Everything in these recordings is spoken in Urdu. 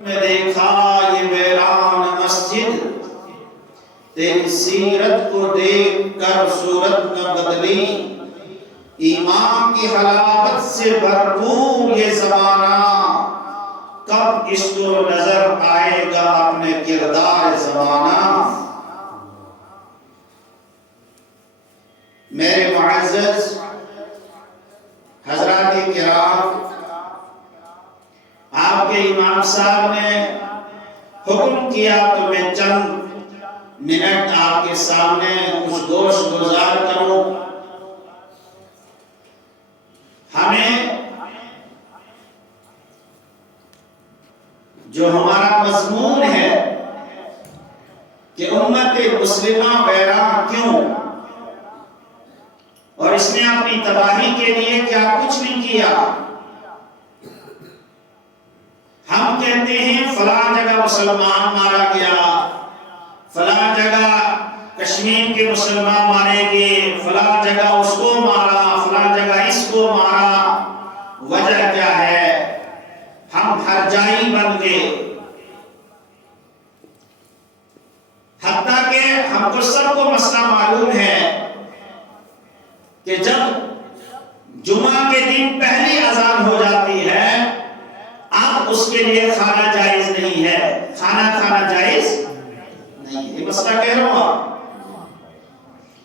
میں دیکھا یہ ویران مسجد، تیری سیرت کو دیکھ کر صورت نہ بدلی، ایمان کی حلاوت سے بھرپور یہ زمانہ، کب اس کو نظر آئے گا اپنے کردار زمانہ۔ میرے معزز حضرات کرام، آپ کے امام صاحب نے حکم کیا تو میں چند منٹ آپ کے سامنے کچھ گوشت گزار کروں۔ ہمیں جو ہمارا مضمون ہے کہ امت مسلمہ ویران کیوں، اور اس نے اپنی تباہی کے لیے کیا کچھ نہیں کیا۔ ہم کہتے ہیں فلاں جگہ مسلمان مارا گیا، فلاں جگہ کشمیر کے مسلمان مارے گئے، فلاں جگہ اس کو مارا، فلاں جگہ اس کو مارا۔ وجہ کیا ہے؟ ہم ہر جائی بن گئے، حتیٰ کہ ہم کو سب کو مسئلہ معلوم ہے کہ جب جمعہ کے دن پہلی اذان ہو جاتی ہے، اب اس کے لیے کھانا جائز نہیں ہے، کھانا جائز نہیں ہے۔ یہ مسئلہ کہہ رہا ہوں۔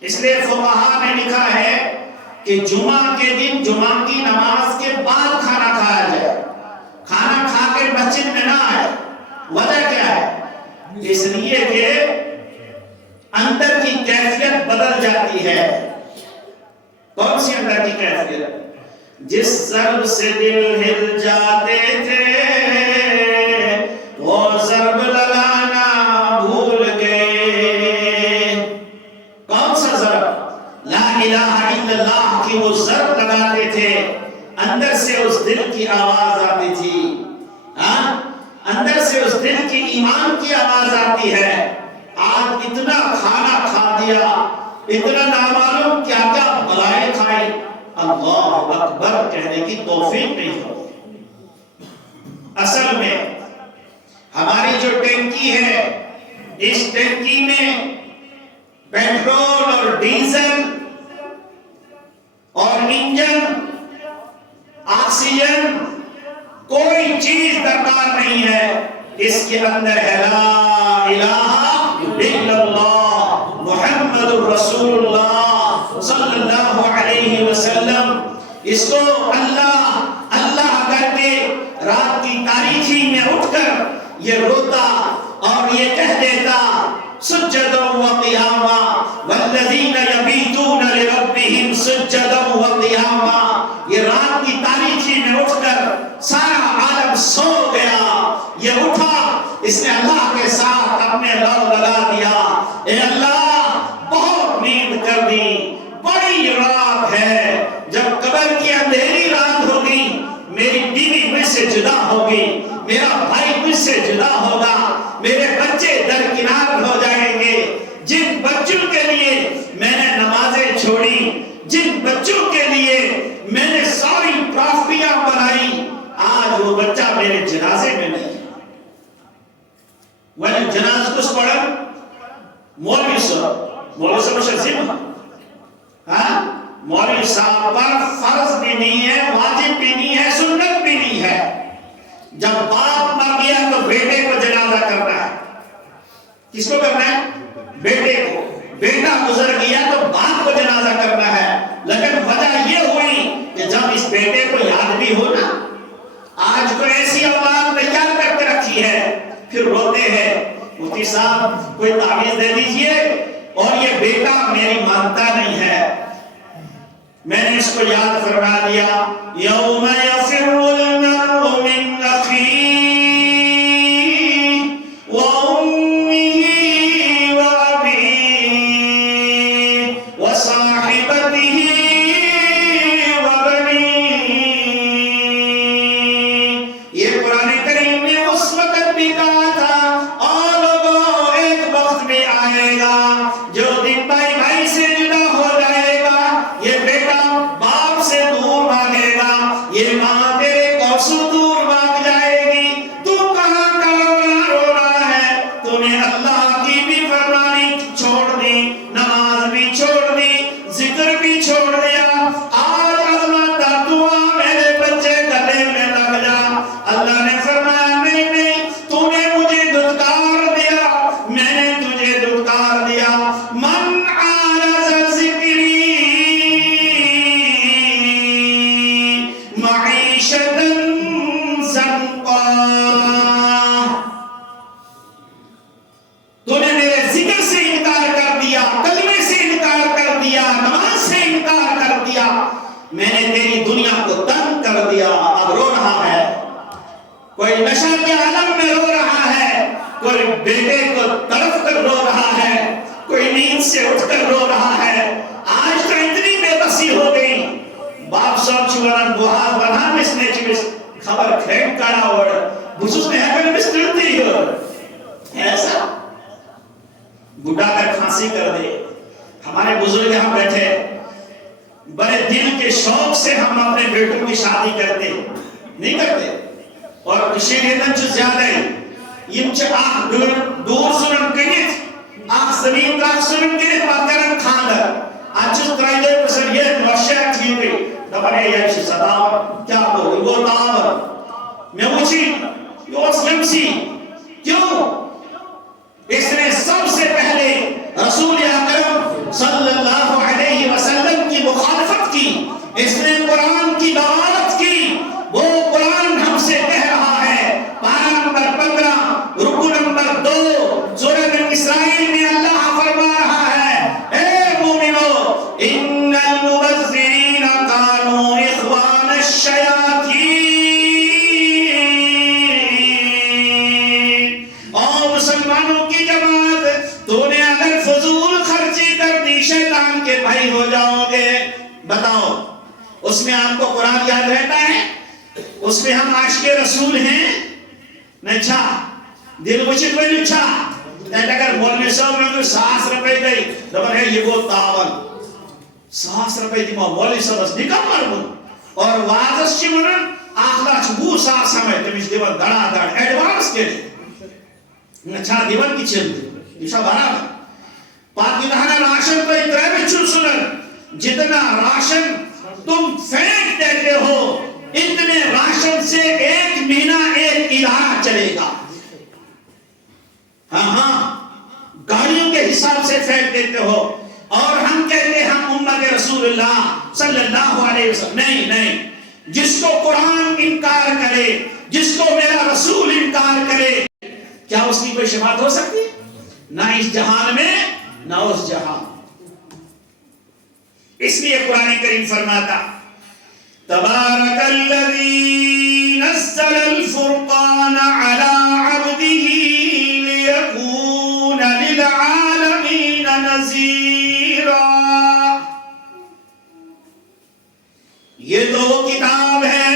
اس لیے فقہاء نے لکھا ہے کہ جمعہ کے دن جمعہ کی نماز کے بعد کھانا کھایا جائے، کھانا کھا کے مسجد میں نہ آئے۔ وجہ کیا ہے؟ اس لیے کہ اندر کی کیفیت بدل جاتی ہے۔ کون سی اندر کی کیفیت؟ جس ضرب سے دل ہل جاتے تھے وہ ضرب لگانا بھول گئے۔ کون سا ضرب؟ لا الہ الا اللہ کی وہ ضرب لگاتے تھے، اندر سے اس دل کی آواز آتی تھی، اندر سے اس دل کی ایمان کی آواز آتی ہے۔ آج اتنا کھانا کھا دیا، اتنا نامعلوم کیا کیا بلائیں کھائی، اللہ اکبر کہنے کی توفیق نہیں ہوتی۔ اصل میں ہماری جو ٹینکی ہے، اس ٹینکی میں پیٹرول اور ڈیزل اور انجن، آکسیجن، کوئی چیز درکار نہیں ہے۔ اس کے اندر ہے لا الہ الا اللہ محمد الرسول اللہ صلی اللہ علیہ وسلم۔ اس کو اللہ اللہ کر کے رات کی تاریکی میں اٹھ کر یہ روتا اور یہ کہہ دیتا سجدا وقیاما والذین یبیتون لربہم سجدا وقیاما۔ یہ رات کی تاریکی میں اٹھ کر سارا عالم سو گیا، یہ اٹھا، اس نے اللہ کے ساتھ اپنے لو لگا دیا، اے اللہ بہت نیند کر دی، بڑی رات ہے، جب قبر کی اندھیری رات ہوگی میری بیوی مجھ سے جدا ہوگی، میرا بھائی مجھ سے جدا ہوگا، میرے بچے درکنار ہو جائیں گے۔ جن بچوں کے لیے میں نے نمازیں چھوڑی، جن بچوں کے لیے میں نے ساری ٹرافیاں بنائی، آج وہ بچہ میرے جنازے میں نہیں ہے۔ وہ جنازہ کس پڑھا؟ مولوی صاحب شزیم، مولوی صاحب پر فرض بھی نہیں ہے، واجب بھی نہیں ہے، سنت بھی نہیں ہے۔ جب باپ مر گیا تو بیٹے کو جنازہ کرنا ہے۔ کس کو کرنا ہے؟ بیٹے کو۔ بیٹا گزر گیا تو باپ کو جنازہ کرنا ہے۔ لیکن وجہ یہ ہوئی کہ جب اس بیٹے کو یاد بھی ہو نا، آج کو ایسی اولاد تیار کر کے رکھی ہے، پھر روتے ہیں مفتی صاحب کوئی تعویذ دے دیجئے، اور یہ بیٹا میری مانتا نہیں ہے۔ میں نے اس کو یاد فرما دیا، یوم یفر المرء من اخیہ وامہ وابیہ وصاحبتہ وبنیہ۔ یہ قرآن کریم نے اس وقت بھی کہا تھا، اور لوگوں ایک وقت بھی آئے گا جو دن بھائی بھائی سے جدا ہو جائے گا، یہ بیٹا باپ سے دور بھاگے گا، یہ کوئی بیٹے کو تڑپ کر رو رہا ہے، کوئی نیند سے اٹھ کر رو رہا ہے. آج تو اتنی بے بسی ہو گئی. باپ صاحب چوران بہار بنا مسنے چیز خبر کھیٹ کڑا ہوڑ بسوس نے ہیپن مسٹرتی ہو ایسا بڑھا کر کھانسی کر دے. ہمارے بزرگ یہاں بیٹھے بڑے دل کے شوق سے ہم اپنے بیٹوں کی شادی کرتے نہیں کرتے. اور کشیر ایدن چو زیادہ ہے یم چھ آخ دور سنن کنیت آخ زمین راک سنن کنیت پاکرن کھاندر آچس ترائی دے پسر یہ نوشیہ ٹھیو گئی دبنے یہ چھ صداور کیا بول وہ تاور میں اچھی یوس یمسی کیوں اس نے سب سے پہلے رسول اکرم صلی اللہ علیہ وسلم کی مخالفت کی. اس نے قرآن کی دعوت کی. وہ قرآن ہم سے کہہ رہا ہے پارہ نمبر 15 رکو نمبر 2 سورہ بنی اسرائیل میں اللہ فرما رہا ہے اے مومنو ان المبذرین کانوا اخوان الشیاطین. اور مسلمانوں کی جماعت تو نے اگر فضول خرچی کر دی شیطان کے بھائی ہو جاؤ گے. بتاؤ اس میں آپ کو قرآن یاد رہتا ہے؟ اس میں ہم عاشق رسول ہیں نچھا دل بچت میں نچھا ایٹ اگر مولوی صاحب نے 100 روپے دی دبر ہے یہ وہ تاون 100 روپے دی مولوی صاحب اس نکم مرمون اور وازش چی منن آخلا چھو 100 سمے تمیش دیور دڑا دڑ ایڈوانس کے لئے نچھا دیور کی چل دی نشا برابر پاکی دہانا راشن تو اترے میں چھل سنن جتنا راشن تم پھینک دیتے ہو اتنے راشن سے 1 مہینہ ایک ادارہ چلے گا. ہاں گاڑیوں کے حساب سے پھینک دیتے ہو اور ہم کہتے ہیں ہم امت رسول اللہ صلی اللہ علیہ وسلم. نہیں جس کو قرآن انکار کرے جس کو میرا رسول انکار کرے کیا اس کی کوئی شفاعت ہو سکتی؟ نہ اس جہان میں نہ اس جہان. اس لیے قرآن کریم فرماتا تبارک الذی نزل الفرقان علی عبده لیکون للعالمین نذیرا. یہ تو وہ کتاب ہے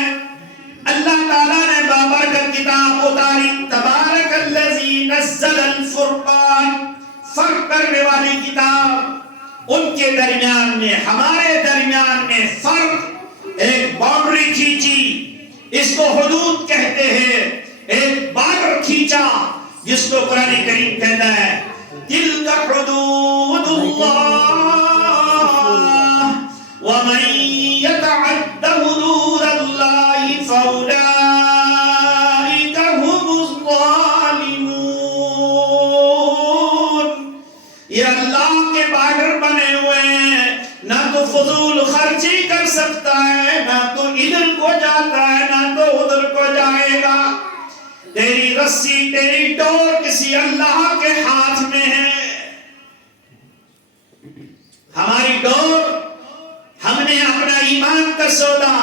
اللہ تعالیٰ نے بابرکت کتاب اتاری. تبارک الذی نزل الفرقان فرق کرنے والی کتاب. ان کے درمیان میں ہمارے درمیان میں فرق ایک باؤنڈری کھینچی اس کو حدود کہتے ہیں. ایک بارڈر کھینچا جس کو قرآن کریم کہتا ہے تلک حدود اللہ ومن یتعد حدود اللہ فاولئک هم الظالمون. یہ اللہ کے بارڈر بنے ہوئے ہیں. نہ تو فضول خرچی کر سکتا ہے نہ تو ادھر کو جاتا ہے نہ تو ادھر کو جائے گا. تیری رسی تیری ڈور کسی اللہ کے ہاتھ میں ہے. ہماری ڈور ہم نے اپنا ایمان کا سودا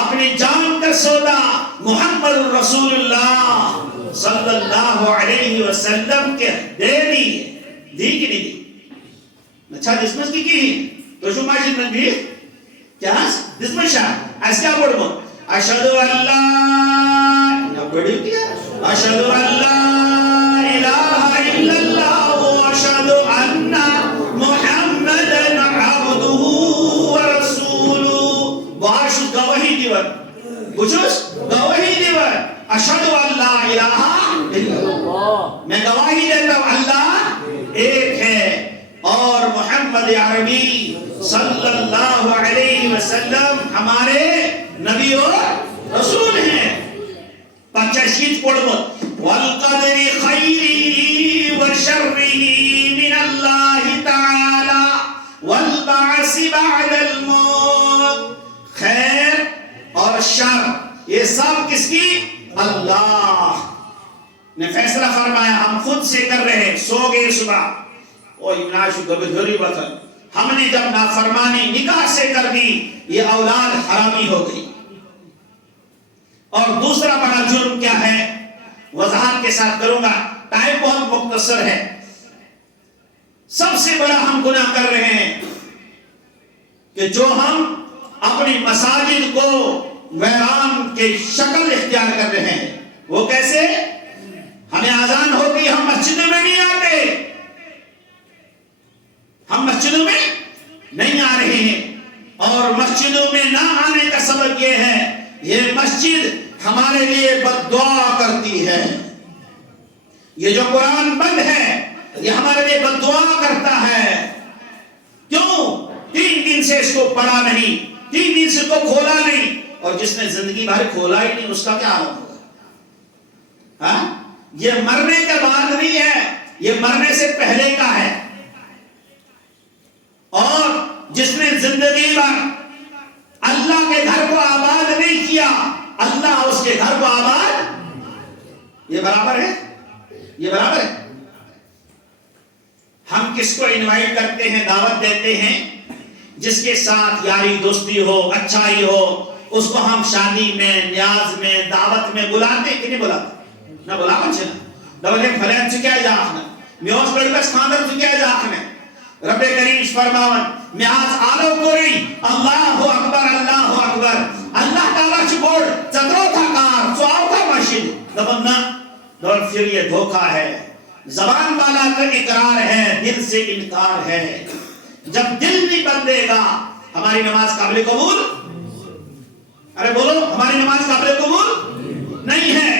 اپنی جان کا سودا محمد رسول اللہ صلی اللہ علیہ وسلم کے دے دی کہ نہیں دی؟ اچھا دسمس کی تو شو ماجد من بھی کیا دسمس شاہ ایس کیا پڑھ گو اشہدو اللہ یا پڑھیو کیا اشہدو اللہ الہ الا اللہ و اشہدو ان محمد عبدہ و رسولہ. وہاں گواہی دیور بچوس گواہی دیور اشہدو اللہ الہ الا اللہ میں گواہی دیتا ہوں اللہ ایک ہے اور محمد عربی صلی اللہ علیہ وسلم ہمارے نبی اور رسول ہیں. پچھا شیط پڑھ مت والقدر خیری وشری من اللہ تعالی والبعث بعد الموت. خیر اور شر یہ سب کس کی؟ اللہ نے فیصلہ فرمایا. ہم خود سے کر رہے ہیں. سو گئے صبح او ابناشو گبدھوری وطن ہم نے جب نافرمانی نکاح سے کر دی یہ اولاد حرامی ہو گئی. اور دوسرا بڑا جرم کیا ہے وضاحت کے ساتھ کروں گا. ٹائم بہت مختصر ہے. سب سے بڑا ہم گناہ کر رہے ہیں کہ جو ہم اپنی مساجد کو ویران کی شکل اختیار کر رہے ہیں. وہ کیسے؟ ہمیں اذان ہوتی ہم مسجدوں میں نہیں آتے، ہم مسجدوں میں نہیں آ رہے ہیں. اور مسجدوں میں نہ آنے کا سبب یہ ہے، یہ مسجد ہمارے لیے بد دعا کرتی ہے. یہ جو قرآن بند ہے یہ ہمارے لیے بد دعا کرتا ہے. کیوں؟ 3 دن سے اس کو پڑھا نہیں، 3 دن سے اس کو کھولا نہیں. اور جس نے زندگی بھر کھولا ہی نہیں اس کا کیا عالم ہوگا؟ ہاں، یہ مرنے کے بعد نہیں ہے، یہ مرنے سے پہلے کا ہے. اور جس نے زندگی بھر اللہ کے گھر کو آباد نہیں کیا، اللہ اس کے گھر کو آباد، یہ برابر ہے، یہ برابر ہے. ہم کس کو انوائٹ کرتے ہیں، دعوت دیتے ہیں؟ جس کے ساتھ یاری دوستی ہو، اچھائی ہو، اس کو ہم شادی میں، نیاز میں، دعوت میں بلاتے کہ نہیں بلاتے؟ نہ بلاون چھنا دولیں پھلین چکیا جاکھنا میوز بڑکس خاندر چکیا جاکھنا. رب کریم فرماون میں آج آلو کوری اللہ اکبر اللہ اکبر اللہ تعالیٰ چکوڑ چترو تھا کار سواؤ کا مشید دبنا دول پھر یہ دھوکہ ہے. زبان والا کا اقرار ہے، دل سے انکار ہے. جب دل نہیں بدلے گا ہماری نماز قابل قبول، ارے بولو، ہماری نماز قابل قبول نہیں ہے.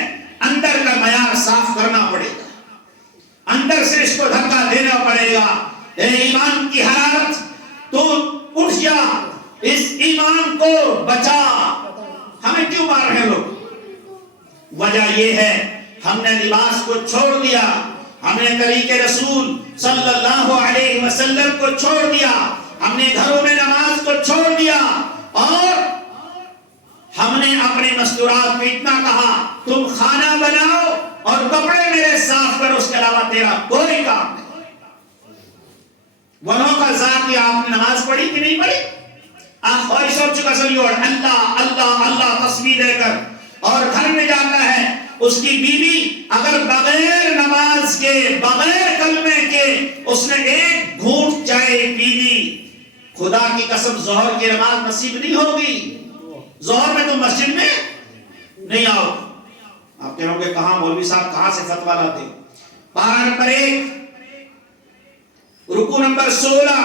اندر کا معیار صاف کرنا پڑے گا، اندر سے اس کو دھکا دینا پڑے گا. اے ایمان کی حرارت، تو اٹھ جا، اس ایمان کو بچا. ہمیں کیوں مار رہے ہیں لوگ؟ وجہ یہ ہے ہم نے لباس کو چھوڑ دیا، ہم نے طریق رسول صلی اللہ علیہ وسلم کو چھوڑ دیا، ہم نے گھروں میں نماز کو چھوڑ دیا، اور ہم نے اپنے مستورات کو اتنا کہا تم کھانا بناؤ اور کپڑے میرے صاف کرو، اس کے علاوہ تیرا کوئی کام نہیں. ونوں کا ذات یا آپ نے نماز پڑھی کہ نہیں پڑھی؟ آپ خواہش ہو چکا سلیوڑ اللہ اللہ اللہ تسبیح دے کر، اور گھر میں جاتا ہے اس کی بیوی اگر بغیر نماز کے، بغیر کلمے کے اس نے ایک گھونٹ چائے پی لی، خدا کی قسم ظہر کی نماز نصیب نہیں ہوگی. ظہر میں تم مسجد میں نہیں آؤ. آپ کہو گے کہاں مولوی صاحب کہاں سے فتویٰ لاتے؟ پارہ نمبر 1 رکوع نمبر 16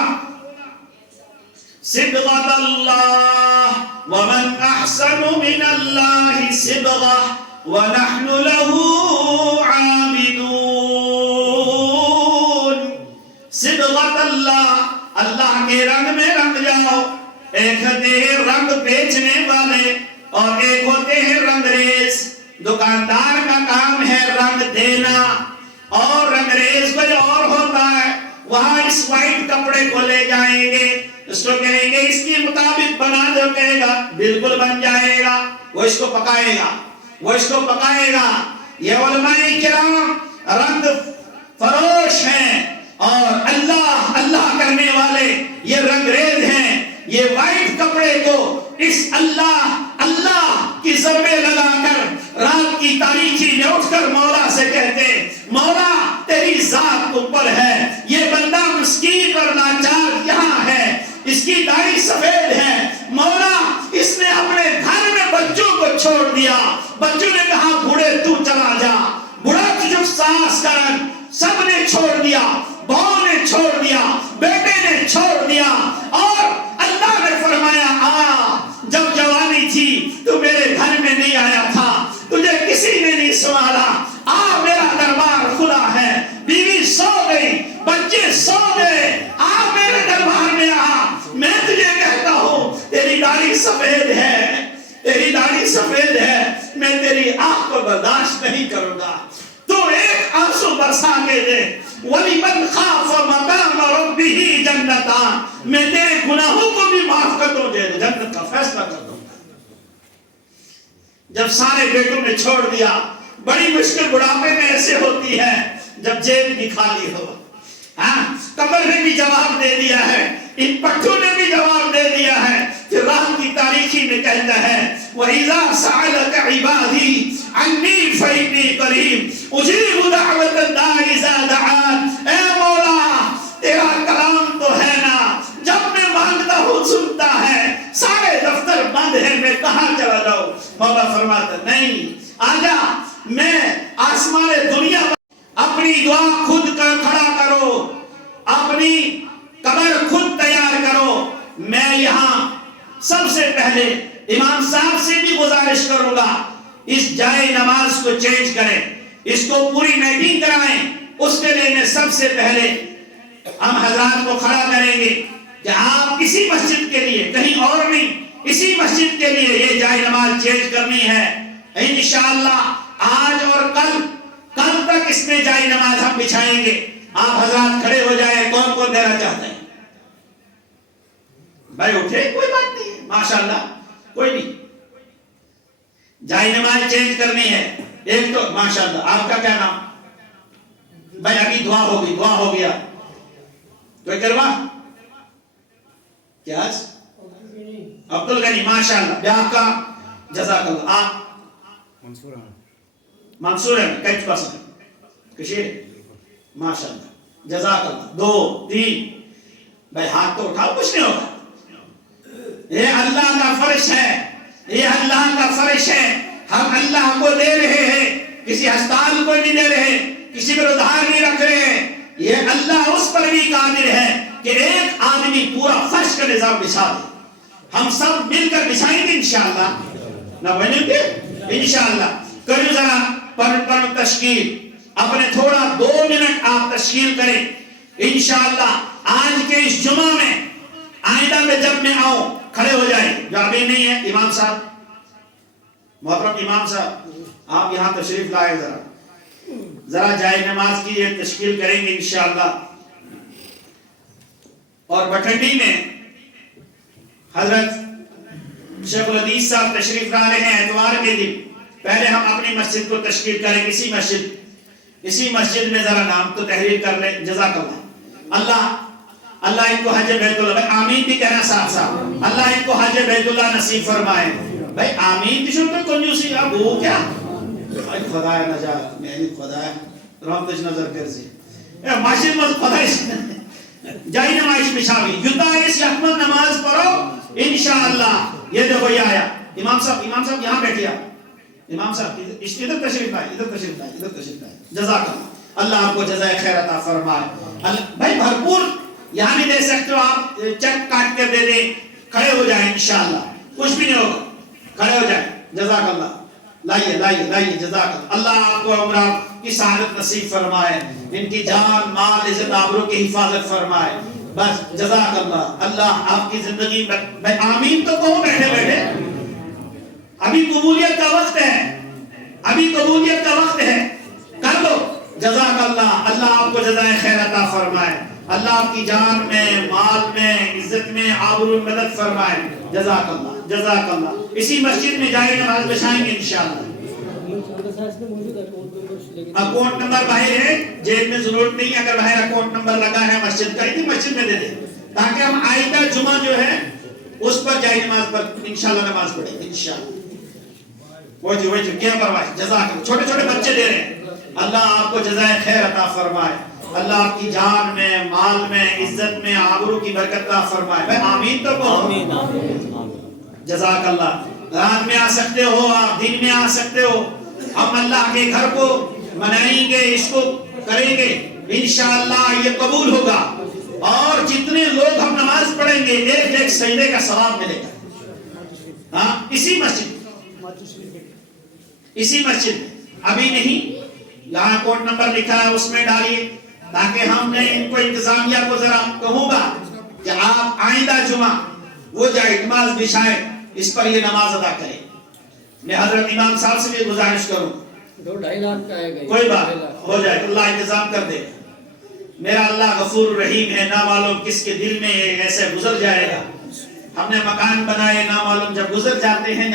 صبغۃ اللہ ومن احسن من اللہ صبغہ ونحن له عابدون. صبغۃ اللہ، اللہ کے رنگ میں رنگ جاؤ. ایک ہوتے ہیں رنگ بیچنے والے اور ایک ہوتے ہیں رنگ ریز. دکاندار کا کام ہے رنگ دینا، اور رنگ ریز کوئی اور ہوتا ہے. وہاں اس وائٹ کپڑے کو لے جائیں گے، اس کو کہیں گے اس کے مطابق بنا دو، کہے گا بالکل بن جائے گا. وہ اس کو پکائے گا، وہ اس کو پکائے گا. یہ علماء کرام رنگ فروش ہیں، اور اللہ اللہ کرنے والے یہ رنگ ریز ہیں. یہ وائٹ کپڑے کو اس اللہ اللہ کی ضربے لگا کر رات کی تاریکی میں اٹھ کر مولا سے کہتے مولا تیری ذات تم پر ہے. یہ بندہ مسکین اور لاچار یہاں ہے، اس کی داڑھی سفید ہے، مولا اس نے اپنے گھر میں بچوں کو چھوڑ دیا. بچوں نے کہا بوڑھے تو چلا جا، بوڑھا تجھے ساس کرن سب نے چھوڑ دیا، بہو نے چھوڑ دیا، بیٹے نے چھوڑ دیا. اور اللہ نے فرمایا جب جوانی تھی تو میرے گھر میں نہیں آیا تھا، تجھے کسی نے نہیں سنبھالا. میرا دربار کھلا ہے. بیوی سو گئی، بچے سو گئے، میرے دربار میں میں تجھے کہتا ہوں تیری داڑھی سفید ہے، تیری داڑھی سفید ہے، میں تیری آنکھ کو برداشت نہیں کروں گا. تو ایک آنسو برسا کے دے. وَلِمَنْ خَافَ مَقَامَ رَبِّهِ جَنَّتَانِ، میں تیرے گناہوں کو بھی معاف کر دوں، جنت کا فیصلہ کر دوں. جب سارے بیٹوں نے چھوڑ دیا، بڑی مشکل بڑھاپے میں ایسے ہوتی ہے جب جیب بھی خالی ہو. قبر نے بھی جواب دے دیا ہے، ان پٹھوں نے بھی جواب دے دیا ہے. کہ رات کی تاریخی میں کہتا ہے وَإِذَا سَأَلَكَ عِبَادِي عَنِّي فَإِنِّي قَرِيبٌ أُجِيبُ دَعْوَةَ اپنی دعا خود کھڑا کرو، اپنی قبر خود تیار کرو۔ میں یہاں سب سے پہلے امام صاحب سے بھی گزارش کروں گا، اس جائے نماز کو چینج کریں، اس کو پوری میٹنگ کرائیں۔ اس کے لیے میں سب سے پہلے ہم حضرات کو کھڑا کریں گے کہ آپ اسی مسجد کے لیے، کہیں اور نہیں، اسی مسجد کے لیے یہ جائے نماز چینج کرنی ہے۔ انشاءاللہ آج اور کل تک اس میں جائے نماز ہم بچھائیں گے۔ آپ حضرات کھڑے ہو جائیں، کون کون دینا چاہتے ہیں؟ بھائی اٹھے، کوئی بات نہیں ہے، ماشاءاللہ کوئی نہیں۔ جائے نماز چینج کرنی ہے ایک تو، ماشاءاللہ۔ آپ کا کیا نام؟ بھائی ابھی دعا ہوگی، دعا ہو گیا کوئی کروا کیا؟ عبد الغنی، ماشاءاللہ۔ بیاہ کا جزاک اللہ۔ آپ منصور ہے، کچھ پسند کشیر، ماشاءاللہ جزاک اللہ۔ 2 3 بھائی ہاتھ تو اٹھاؤ، کچھ نہیں ہوگا۔ یہ اللہ کا فرش ہے، یہ اللہ کا فرش ہے۔ ہم اللہ کو دے رہے ہیں، کسی ہسپتال کو نہیں دے رہے، کسی پر ادھار نہیں رکھ رہے ہیں۔ یہ اللہ اس پر بھی قادر ہے کہ ایک آدمی پورا فرش کا نظام بچھا دے۔ ہم سب مل کر بچھائیں گے انشاءاللہ، نہ بنیں گے انشاءاللہ۔ کرو ذرا پر تشکیل، اپنے تھوڑا 2 منٹ آپ تشکیل کریں انشاءاللہ۔ آج کے اس جمعہ میں آئندہ میں جب میں آؤں، کھڑے ہو جائیں۔ جو ابھی نہیں ہے امام صاحب، محترم امام صاحب، آپ یہاں تشریف لائے، ذرا جائے نماز کی یہ تشکیل کریں گے انشاءاللہ۔ اور بٹھنڈی میں حضرت شیخ الحدیث صاحب تشریف لا رہے ہیں اتوار کے دن۔ پہلے ہم اپنی مسجد کو تشکیل کریں، اسی مسجد میں ذرا نام تو تحریر کر لیں۔ جزاک اللہ۔ اللہ ان کو حج بیت اللہ، آمین بھی کہنا صاحب، اللہ ان کو حج بیت اللہ نصیب فرمائے۔ بھائی آمین تشو تو کنجوسی، اب وہ کیا خدا نجات میں خدا رحمتش نظر کرزی مسجد میں خدا جائی نمائش بچھاوی یوتا اس یکمت نماز پڑھو انشاءاللہ۔ یہ دیکھو یہ آیا امام صاحب یہاں بیٹھیا، امام صاحب ادھر تشریف لائے، جزاک اللہ، اللہ آپ کو جزائے خیر عطا فرمائے۔ بھائی بھرپور یہاں نہیں دے سکتے ہو، آپ چیک کاٹ کر دے دیں، کھڑے ہو جائیں انشاءاللہ، کچھ بھی نہیں ہوگا، کھڑے ہو جائیں۔ جزاک اللہ، لائیے جزاک اللہ۔ اللہ آپ کو عمرہ کی سعادت نصیب فرمائے، ان کی جان مال عزت آبرو کی حفاظت فرمائے، بس جزاک اللہ۔ اللہ آپ کی زندگی میں آمین تو کہو بیٹھے بیٹھے، ابھی قبولیت کا وقت ہے، ابھی قبولیت کا وقت ہے، کر دو۔ جزاک اللہ، اللہ آپ کو جزائے خیر عطا فرمائے، اللہ آپ کی جان میں مال میں عزت میں آبرو مدد فرمائے۔ جزاک اللہ، جزاک اللہ۔ اسی مسجد میں جائے نماز بچھائیں گے انشاءاللہ۔ اکاؤنٹ نمبر باہر ہے، جیب میں ضرورت نہیں ہے، اگر باہر اکاؤنٹ نمبر لگا ہے مسجد کا، یہ مسجد میں دے دیں تاکہ ہم آئندہ جمعہ جو ہے اس پر جائے نماز پر انشاءاللہ نماز پڑھیں انشاءاللہ۔ وہی کیا پرواہ، جزاک اللہ۔ چھوٹے چھوٹے بچے دے رہے ہیں، اللہ آپ کو جزائے خیر عطا فرمائے، اللہ آپ کی جان میں مال میں عزت میں آبرو کی برکت عطا فرمائے۔ بھائی آمین تو کہو۔ جزاک اللہ۔ رات میں آ سکتے ہو، آپ دن میں آ سکتے ہو، ہم اللہ کے گھر کو منائیں گے، اس کو کریں گے انشاءاللہ، یہ قبول ہوگا۔ اور جتنے لوگ ہم نماز پڑھیں گے ایک ایک سجدے کا ثواب ملے گا۔ ہاں اسی مسجد میں ابھی نہیں، یہاں اکاؤنٹ نمبر لکھا ہے اس میں ڈالیے تاکہ ہم نے ان کو انتظامیہ کو ذرا کہوں گا کہ آپ آئندہ جمعہ وہ جائے نماز بچھائے، اس پر یہ نماز ادا کریں۔ میں حضرت امام صاحب سے بھی گزارش کروں، 2-2.5 لاکھ کا ہے، کوئی بات ہو جائے، اللہ انتظام کر دے۔ میرا اللہ غفور رحیم ہے، نہ معلوم کس کے دل میں ایسے گزر جائے گا۔ ہم نے مکان بنائے، نہ معلوم جب گزر جاتے ہیں،